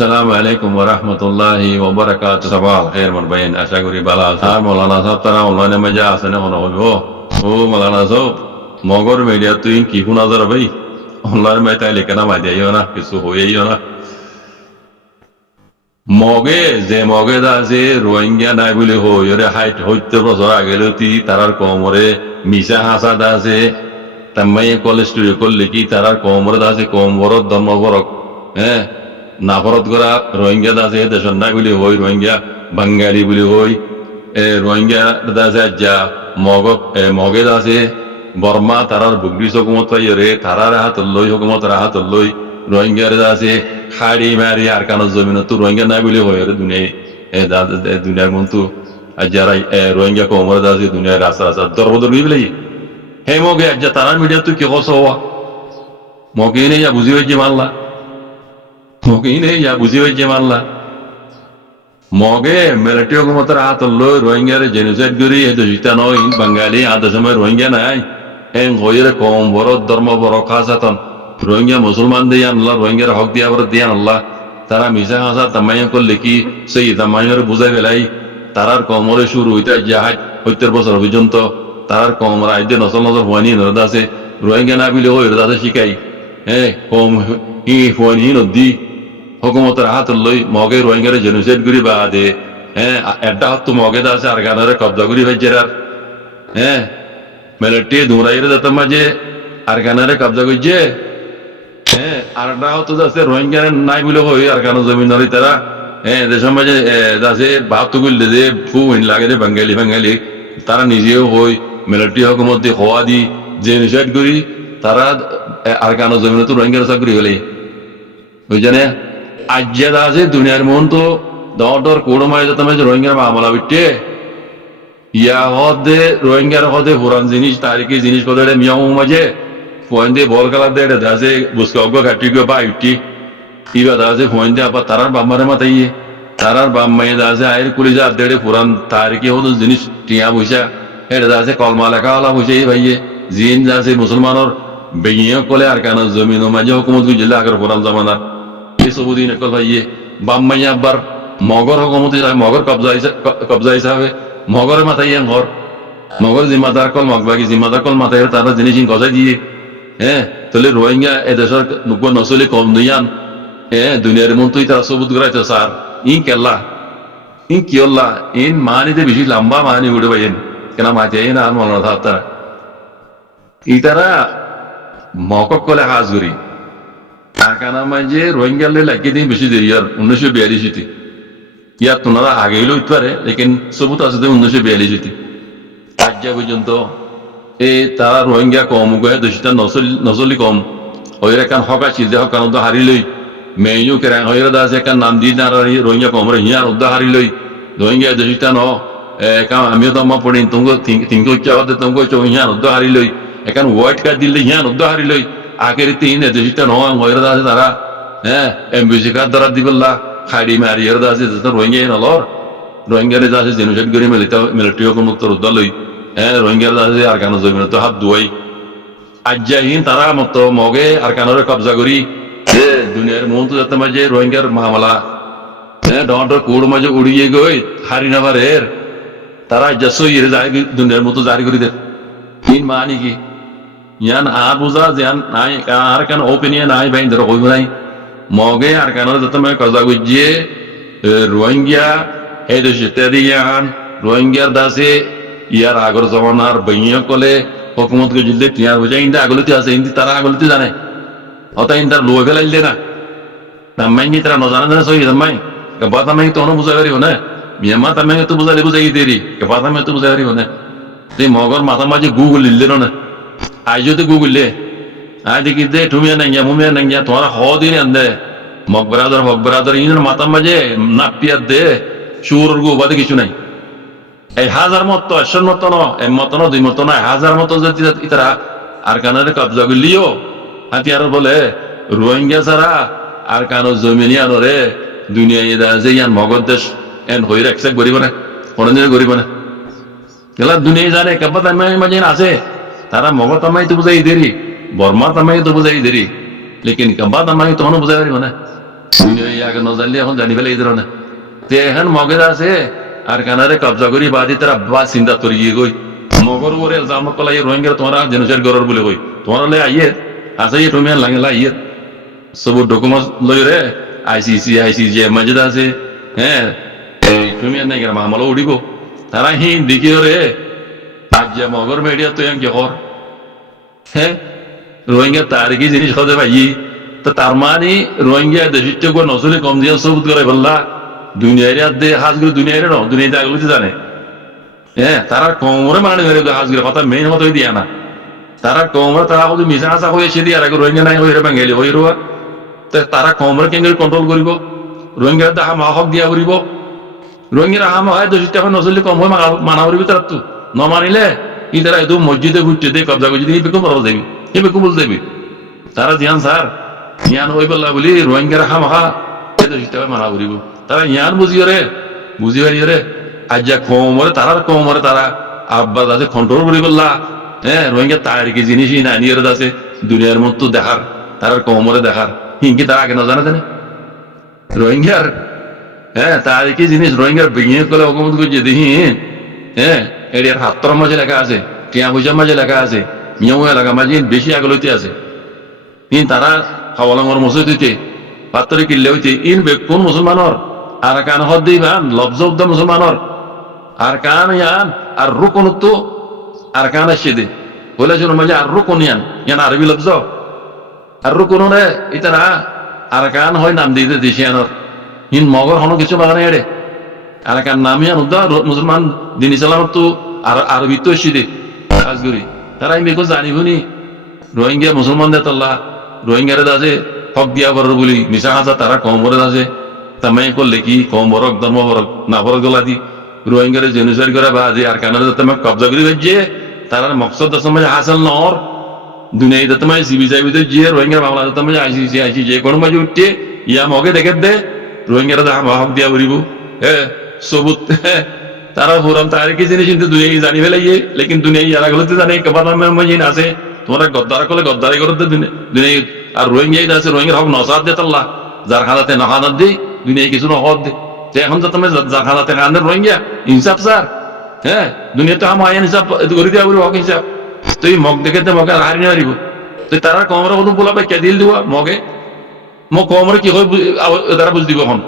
আসসালামু আলাইকুম ওয়া রাহমাতুল্লাহি ওয়া বারাকাতুহু। সাবাহ খাইর মারবাইন, আশা করি ভালো আছেন। আর মাওলানা সাহেব তারা অনলাইনে মজা আছে না হলো হইবো। ও মাওলানা সাহেব, মগর মিডিয়া তুই কি শুনা যার ভাই? অনলাইন মে তাই লেখা না মাইদিও না, কিছু হইও না। মগে যে মগে দা যে রোহিঙ্গা নাই বলে হই ওরে 70 বছর আগে লতি তারার কোমরে মিশা হাসা দা আছে। তাম্মাই কোলেস্টোরি করলে কি তারার কোমরে দা আছে, কোমরত ধর্ম বরক হ্যাঁ নাফরত করা রোহিঙ্গা দাসে দেশের নাই বলে হই, রোহিঙ্গা বাঙালি বলে হই। রোহিঙ্গা দাসে যা মগে দাসে বর্মা তারার বুগড়ি হকুমত পাইরে তারার হাত লই হকুমতের হাত লই রোহিঙ্গার দাসে খাড়ি মারি আর কানো জমিন তো রোহিঙ্গা নাই বলে হই দুনিয়ার মন্তু আর যারা রোহিঙ্গা কোমর দাসে দুনিয়ার রাস্তা রাস্তা দরবদর বলে হে মগে আজ তারার মিডিয়া তুই কি কস হওয়া মগে নেই বুঝি হয়েছে মানলা মগিনে ইয়া বুঝি হয়েছে মানলা মগে মিলিটারি হুকুমতের হাত লই রোহিঙ্গারে জেনোসাইড করি এতো জিতা নয় বাঙালি আধা সময় রোহিঙ্গা নাই এং হইরে কম বড় ধর্ম বড় খাসাতন রোহিঙ্গা মুসলমান দিয়ে আনলা রোহিঙ্গার হক দিয়া বড় দিয়ে আনলা তারা মিশা হাসা তামাইয়া করলে কি সেই তামাইয়ারে বুঝাই ফেলাই তারার কমরে শুরু হইতে জাহাজ 70 বছর পর্যন্ত তারার কমর আইতে নসল নজর হয়নি নরদা আছে রোহিঙ্গা না বিলে হই রদা শিখাই কম ই হয়নি নদী হুকুমতের হাত লই মগে রোহিঙ্গারে জেনোসাইড করি বা দে একটা হাত তো মগে দা আছে আর গানারে কব্জা করি ভাইজেরার মিলিটারি দুরাইরে যেতাম মাঝে আর গানারে কব্জা করছে আর একটা হাত তো আছে রোহিঙ্গা নাই বলে হই আর গানো জমিন নরি তারা দেশের মাঝে আছে ভাত করলে যে ফু হইন লাগে রে বাঙালি বাঙালি তারা নিজেও হই মিলিটারি হুকুমত দিয়ে হওয়া দি জেনোসাইড করি তারা আর গানো জমিন তো রোহিঙ্গার চাকরি হলে বুঝছে না আজ্ঞা আছে দুনিয়ার মন তো দর কোড়ো মারে যেতাম রোহিঙ্গার মামলা বিটে ইয়া হদে রোহিঙ্গার হদে পুরান জিনিস তারিখি জিনিস কত মিয়াও মাঝে ফোন দিয়ে বল খেলা দে দাসে বুসকা অজ্ঞ ঘাটি গো বা ইটি ইবা দাসে ফোন দিয়ে আবার তারার বাম্মারে মাতাইয়ে তারার বাম্মাই দাসে আয়ের কুলি যা দেড়ে পুরান তারিখি হতো জিনিস টিয়া বৈশা এটা দাসে কলমা লেখা হলা বসেই ভাইয়ে জিন দাসে মুসলমানের বেগিয়ে কলে আর কানা জমিন মাঝে হুকুমত গুজলে আগের পুরান জমানার সবুদিন একল ভাইয়ে বাম্মাই আবার মগর হুকুমত মগর কবজা হিসাবে মগরের মাথায় ঘর মগর জিম্মাদার কল মগবাগি জিম্মাদার কল মাথায় তারা জিনিস গজাই দিয়ে তাহলে রোহিঙ্গা এদেশের নসলি কম দিয়ান দুনিয়ার মন তুই তারা সবুত করাইতে স্যার কেল্লা কি হল্লা মানিতে বেশি লম্বা মানি উঠে পাইয়েন কেন মাথায় না আর মনে থাক তারা তারা মকক কলে হাজ করি আর কানা মাঝে রোহিঙ্গা লাগিয়ে দিন বেশি দেরি আর 1942 ইয়ার তোনারা আগে লইতে পারে লেকিন সবুত আছে 1942 আজ পর্যন্ত তারা রোহিঙ্গা কম গয়ে দোষিতা নচলি কম হইরে কান হকা চিলতে হকান উদ্দা হারি লই মেয়ু কেরাং হইরে দাস একান নাম দি না রোহিঙ্গা কম রে হিয়ার উদ্দা হারি লই রোহিঙ্গা দোষিতা ন কাম আমিও তো মা পড়িন তুমি তিনকো ইচ্ছা হতে তুমি চৌ হিয়ার উদ্দা হারি লই একান হোয়াইট কার্ড দিলে হিয়ার উদ্দা হারি লই আগের তিন দোষিতা ন হইরে দাস তারা এমবিসি কার্ড দ্বারা দিবল্লা খাড়ি মারি এর দাসে রোহিঙ্গা নলর রোহিঙ্গারে দাসে জেনোসাইড করে মিলিটারি হুকুমত উদ্দা লই রোহিঙ্গার দাসে আর কানো জমিন তো হাত দুয়াই আজ্জাহীন তারা মতো মগে আর কানোরে কবজা করি দুনিয়ার মন তো যাতে মাঝে রোহিঙ্গার মামলা ডর কোড় মাঝে উড়িয়ে গই হারি নাবার এর তারা যশোই দুনিয়ার মতো জারি করি দে মানি কি ইয়ান আর বুঝা যান নাই আর কেন ওপিনিয়ন নাই ভাই ধরো হইব নাই মগে আর কেন যাতে মানে কজা গুজিয়ে রোহিঙ্গা এই দেশে তেদিয়ান রোহিঙ্গার দাসে ইয়ার আগর জমানার বইয়া কলে হুকুমত কে জিলদে টিয়ার হয়ে যায় ইন্দা আগলতি আছে ইন্দি তারা আগলতি জানে অত ইন্দার লোয়ে ফেলাই দে না তাম্মাই নি তারা নজানা জানে সহি তাম্মাই বাত আমি তো অনু বুঝা পারিব না মিয়ামা তাম্মাই তো বুঝালে বুঝাই দেরি বাত আমি তো বুঝা পারিব না সেই মগর মাথা মাঝে গুগল লিল না আজ যদি গুগল লে আজ দেখি দে তুমিয়া নাঙ্গিয়া মুমিয়া নাঙ্গিয়া তোমার হ দিন আন্দে মগ বরাদর ইনের মাথা মাঝে নাপিয়া দে সুর গু বাদে কিছু নাই এই হাজার মতো 100 মতো ন এক মতো ন 2 মতো না হাজার মতো যদি ইতারা আর কানারে কবজা করলিও হাতিয়ার বলে রোহিঙ্গা ছাড়া আর কানো জমিনি আনরে দুনিয়া এদা যে ইয়ান মগর দেশ এন হইরে একসেপ্ট করিব না কোনদিন করিব না গেলা দুনিয়া জানে কাবা তামাই মাঝে আছে তারা মগর তামাই তো বুঝাই দেরি বর্মা তামাই তো বুঝাই দেরি লেকিন কাবা তামাই তো বুঝাই পারিব না আগে নজানলে এখন জানি ফেলে এই ধরনের তে এখন মগের আছে আর কানারে কবজা করি বাদি তারা বা চিন্তা করি গিয়ে গই মগর ওরে জামক কলাই রোহিঙ্গা তোমারা জেনুসার গরর বলে কই তোমার লে আইয়ে আছে তুমি লাগে আইয়ে সব ডকুমেন্ট লই রে আইসিসি মসজিদ আছে হ্যাঁ তুমি নাই গেলাম আমলো উড়িব তারা হি দিকে রে আজ মগর মিডিয়া তো কি কর হ্যাঁ রোহিঙ্গা তার কি জিনিস হতে ভাই তো তার মানে রোহিঙ্গা দেশিত্ব নচলে কম দিয়ে সবুত করে বললা দুনিয়ার দে হাজগুলো দুনিয়ারে ন দুনিয়াতে আগলো জানে হ্যাঁ তারা কোমরে মানে হাজগুলো কথা মেইন কথা দিয়া না তারা কোমরে তারা যদি মিশা আসা হয়ে সে দিয়ে আর রোহিঙ্গা নাই হয়ে বাঙালি হয়ে রোয়া তারা কোমরে কেঙ্গে কন্ট্রোল করিব রোহিঙ্গার দেখা মাহক দিয়া করিব রোহিঙ্গার আহাম হয় দোষিত এখন নচলে কম হয়ে মানা করিব তার তো নমানিলে ই তারা একদম মসজিদে ঘুরতে দিয়ে কবজা করছে এই বেকুম বল দেবি এই বেকুম বল দেবি তারা জিয়ান স্যার ইয়ান হয়ে বললা বলি রোহিঙ্গার আহাম হা এই দোষিত মানা করিব তারা ইয়ান বুঝিও রে আজ যা কমরে তারা আব্বাস আছে কন্ট্রোল করি বললা হ্যাঁ রোহিঙ্গা তার কি জিনিসই না নিয়ে আছে দুনিয়ার মতো দেখার তার কমরে দেখার হিংকি তারা আগে না জানে জানে রোহিঙ্গার হ্যাঁ তার কি জিনিস রোহিঙ্গার বিনিয়োগ করে অকমত করছে দেখি হ্যাঁ এর হাত্তর মাঝে লেখা আছে টিয়া পয়সার মাঝে লেখা আছে মিয়াও এলাকা মাঝে বেশি আগলইতে আছে তারা হাওয়ালামর মসজিদ হইতে পাত্তরে কিল্লে হইতে কোন মুসলমানর আর কান হদ দিবান লফজ উদ্দা মুসলমানর আর কান ইয়ান আর রুকন তো আর কান আসছে দে বলে শুনো মাঝে আর রুকন ইয়ান আরবি লফজ আর রুকন রে ইতারা আর কান হয় নাম দিয়ে দেশিয়ানর মগর হনো কিছু বাগানে এড়ে আর কান নাম ইয়ান উদ্দা মুসলমান দিন ইসলাম তো আর আরবি তো এসে দে কাজগুরি তারা আমি বেকো জানিব নি রোহিঙ্গা মুসলমান দে তল্লা রোহিঙ্গারে দাজে হক দিয়া বড় বলি মিশা হাজা তারা কম বড় দাজে তামাই করলে কি কম বরক ধর্ম বরক না বরক গলা দি রোহিঙ্গারে জেনুসারি করে বা যে আর কানারে তোমার কবজা করি যে তার মকসদ সময় হাসল নর দুনিয়াতে তোমায় সিবি সাইবিতে যে রোহিঙ্গা মামলা তোমায় আইসি যে কোনো মাঝে উঠছে ইয়া মগে দেখে দে রোহিঙ্গারা দেখা হক দিয়া করিব হ্যাঁ সবুত তারা পুরাম তার কি জিনিস কিন্তু দুনিয়া জানি ফেলে লেকিন দুনিয়া ইয়ারা গুলোতে জানে কেবার নামে আছে তোমরা গদ্দারা করলে গদ্দারি করতে দুনিয়া আর রোহিঙ্গা আছে রোহিঙ্গার হক নসাদ দে তাল্লাহ যার খানাতে নখানাত দেই দুনিয়া কিছু নহদ দে এখন তো তুমি যার খানাতে খানের রোহিঙ্গা ইনসাফ স্যার হ্যাঁ দুনিয়াতে আমার আইন হিসাব করে দিয়া হক হিসাব তুই মগ দেখে মগে হারি নিব তুই তারা কমরে বলুন বলা পাই কে দিল দিবা মগে মোক কমরে কি হয় তারা বুঝ দিব এখন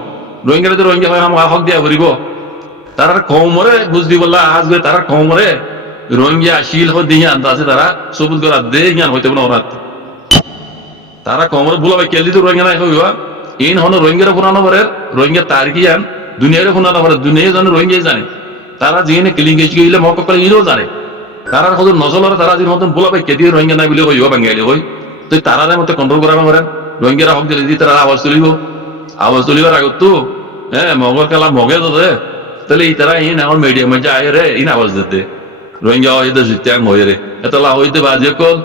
রোহিঙ্গা তো রোহিঙ্গা হয় আমার হক দিয়া করিব তারা কমরে বুঝ দিব আজ তারা কমরে রোহিঙ্গা আসিল দিয়ে আনতে আছে তারা সবুজ করা দে জ্ঞান হইতে না ওরা তারা কমরে বলা পাই কে দিত রোহিঙ্গা নাই হইবা ইন হন রোহিঙ্গার পুরানো পারে রোহিঙ্গা তার কি জান দুনিয়ারে পুরানো পারে দুনিয়া জানে রোহিঙ্গা জানে তারা যিনি কিলিং গেছে গেলে মক করে ইরও জানে তারা হয়তো নজলরে তারা যিনি মতন বলা পাই কে দিয়ে রোহিঙ্গা নাই বলে কইবা বাঙালি হই তুই তারারে মতো কন্ট্রোল করা না পারেন রোহিঙ্গারা হক দিলে তারা আওয়াজ তুলিবার আগত তো হ্যাঁ মগর খেলা মগে তো তাহলে এই তারা ইন আমার মিডিয়াম মধ্যে আয় রে ইন আওয়াজ দিতে রোহিঙ্গা হইতে জিত্যাং হয়ে রে এতলা হইতে বাজে কল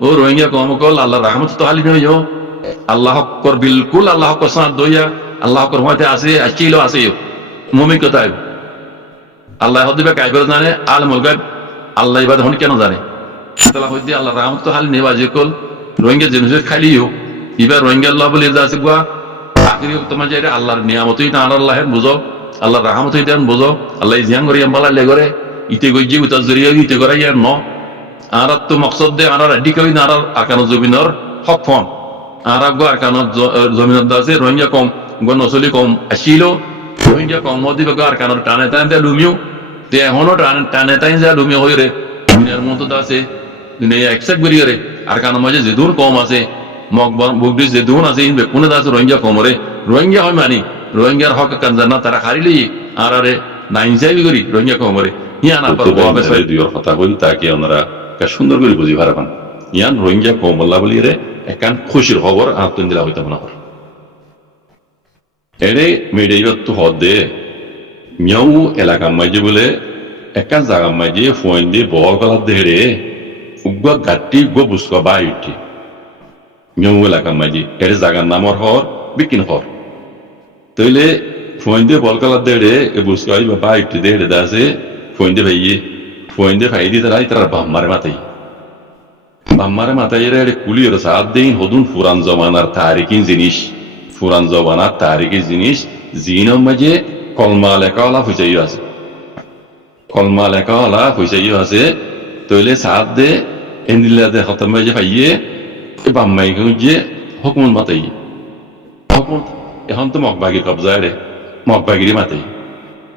ও রোহিঙ্গা কম কল আল্লাহ রহমত তো হালি নই আল্লাহ কর বিলকুল আল্লাহ কর সাথ দইয়া আল্লাহ কর হইতে আসে আছিলো আসে মুমিন কথায় আল্লাহ হদিবে কাইবার জানে আলমুল গায়ব আল্লাহ ইবাদত হন কেন জানে এতলা হইতে আল্লাহ রহমত তো হালি নেই বাজে কল রোহিঙ্গা জিনিস খালিও এবার রোহিঙ্গা আল্লাহ বলে যাচ্ছে গুয়া আখিরি তোমার যে আল্লাহর নিয়ামতই না আল্লাহের বুঝো আল্লাহর রহমতই দেন বুঝো আল্লাহ জিয়ান করি আম্বালা লেগরে ইতে গইজি উতার জরিয়া ইতে করাই আর ন আর তো মকসদ দে আর আড্ডি কই না আর আকানো জমিনর হক ফোন আর গো আকানো জমিনর দাসে রোহিঙ্গা কম গো নসলি কম আসিল রোহিঙ্গা কম মদি গো আর কানোর টানে টানে লুমিও তে এখনো টানে টানে যা লুমিও হই রে দুনিয়ার মতো দাসে দুনিয়া একসেপ্ট করি রে আর কানো মাঝে যে দূর কম আছে মকবর বুগদি যে দূর আছে ইনবে কোনে দাসে রোহিঙ্গা কম রে রোহিঙ্গা হয় মানি রোহিঙ্গার হক কান জানা তারা হারিলি আর আরে নাইন যাবি করি রোহিঙ্গা কম রে ইয়ান আবার বাবা সাই দুইর কথা কই তাকে ওনারা সুন্দর করে বুঝি পারবেন ইয়ান রোহিঙ্গা কম আল্লাহ বলি রে একান খুশির খবর আত্মন দিলা হইতে মনে কর এরে মিডিয়া তো হদে মিয়াও এলাকা মাঝে বলে একান জায়গা মাঝে ফোন দিয়ে বল গলা দেড়ে উগ্র গাটি গো বুসকা বাইটি মিয়াও এলাকা মাঝে এর জায়গার নামর হর বিকিন হর তইলে ফোন দিয়ে বল গলা দেড়ে এ বুসকা বাইটি দেড়ে দাসে ফোন দিয়ে ভাই দিয়ে তারা বাম্মারে মাথায় রে কুলির সাত দিন হদুন পুরান জমানার তারিখিন জিনিস ফুরান জবানা তারিখি জিনিস জিনের মাঝে কলমা লেখাওয়ালা ফুচাইও আছে কলমা লেখাওয়ালা ফুচাইও আছে তৈলে সাত দে এন্দিল্লা দে খতম মাঝে পাইয়ে বাম্মাই যে হুকুমত মাতাই হুকুমত এখন তো মগবাগির কবজায় রে মগবাগিরি মাতাই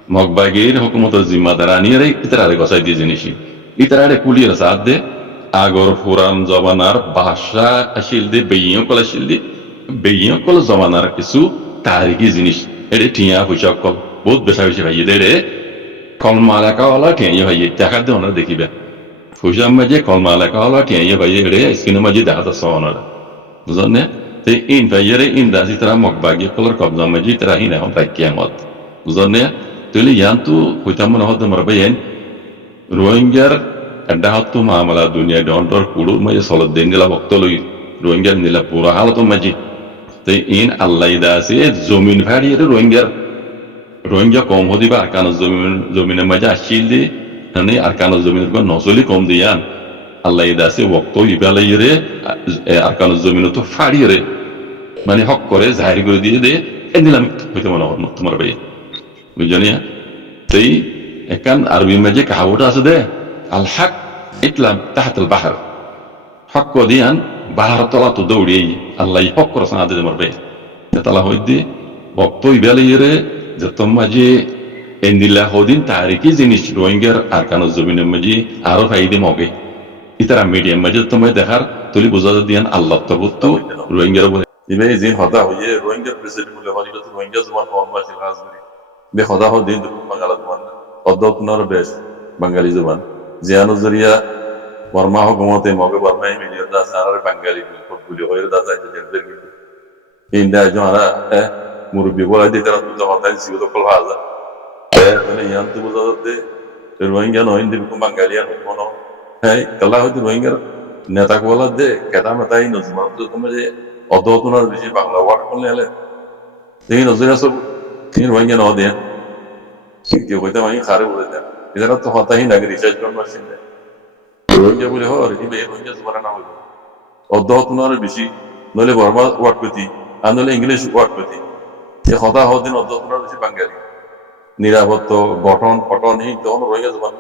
মগবাগির হুকুমতের জিম্মাদারানি রে ইতারে গসাই দিয়ে জিনিসই ইতারে কুলির সাথ দে আগর পুরান জমানার ভাষা আসিল দে বেইয় কল আসিল দে বেইয় কল জমানার কিছু তারিখি জিনিস এটা টিয়া পয়সা কল বহুত বেশা বেশি ভাইয়ে দে রে কলমা লেখাওয়ালা টিয়া ভাইয়ে দেখা দে ওনারা দেখিবে পয়সা মাঝে কলমা লেখাওয়ালা টিয়া ভাইয়ে রে স্ক্রিনের মাঝে দেখা যাচ্ছে ওনারা বুঝলেন না তো ইন ভাইয়ে রে ইন দাসি তারা মগবাগি কলর কবজা মাঝে তারা হিনা হন তাই কিয়ামত বুঝলেন না তাহলে ইয়ান্তু হইতাম মনে হতে মারবেন রোহিঙ্গার একটা হতো মামলা দুনিয়া ডন্টর কুড়ুর মাঝে সলত দিন দিলা ভক্ত লই রোহিঙ্গার নিলা পুরা হালত মাঝে তাই ইন আল্লাহ দাসে জমিন ভাড়িয়ে রোহিঙ্গার রোহিঙ্গা কম হদিবা আর কানো জমিনের মাঝে আসছিল দি মানে আর কানো জমিনের নচলি কম দিয়ান আল্লাহ দাসে ভক্ত ইবালাই রে আর কানো জমিন তো ফাড়িয়ে রে মানে হক করে জাহির করে দিয়ে দে এ দিলাম হইতে মনে হল তোমার ভাই বুঝলিয়া তাই একান আরবি মাঝে কাহাবটা আছে দে আল হক ইতলাম তাহাতুল বাহার হক দিয়ান বাহার তলা তো দৌড়িয়ে আল্লাহ হক করে সানা দিতে মারবে তালা হইতে ভক্ত ইবালাই রে যে তোমার যে এন্দিল্লা হদিন তারিখি জিনিস রোহিঙ্গার আর কানো জমিনের মাঝে আরো ফাইদে মগে ইতারা মিডিয়াম মাঝে তোমার দেখার তুলি বোঝা দিয়ান আল্লাহ তবুত্ত রোহিঙ্গার বলে ইবে যে হতা হইয়ে রোহিঙ্গার প্রেসিডেন্ট বলে হলি তো রোহিঙ্গা জবান ফরমাসি রাজবাড়ি বে হতা হদিন বাংলা জবান অধ্যপনার বেশ বাঙালি জবান জিয়ানো জরিয়া বর্মা হুকুমতে মগে বর্মাই মিলিয়ন দা সারার বাঙালি গুলি হয়ে দা যায় যে ইন্দা জমারা মুরব্বী বলা দিতে তো হতাই ছিল তো কল হাজা তাহলে ইয়ান তো বোঝা যাচ্ছে রোহিঙ্গা নয় হিন্দি বাঙালিয়ান মনো হ্যাঁ কালা হয়তো রোহিঙ্গার নেতা বলা দে কেতা মেতাই নজমা তো তোমার যে অধ্যপনার বেশি বাংলা ওয়ার্ড করলে হলে দেখি নজরিয়া সব তিনি রোহিঙ্গা ন দেন কেউ হইতে আমি খারে বলে দেন এছাড়া তো হতাই নাকি রিসার্চ করার মাসিন দেয় রোহিঙ্গা বলে হর রোহিঙ্গা জমানা না হইব অধ্যপনার বেশি নইলে বর্মা ওয়ার্ড পেতি আর নইলে ইংলিশ ওয়ার্ড পেতি যে হতা হদিন অধ্যপনার বেশি বাঙালি নিরাপত্ত গঠন ফটন এই তখন রোহিঙ্গা জমান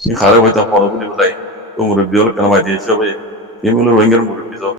খারাপ হইতাম পরবর্তী বোঝাই তো মুরব্বী হল কেন মাইতে হিসাবে এগুলো রোহিঙ্গার মুরব্বী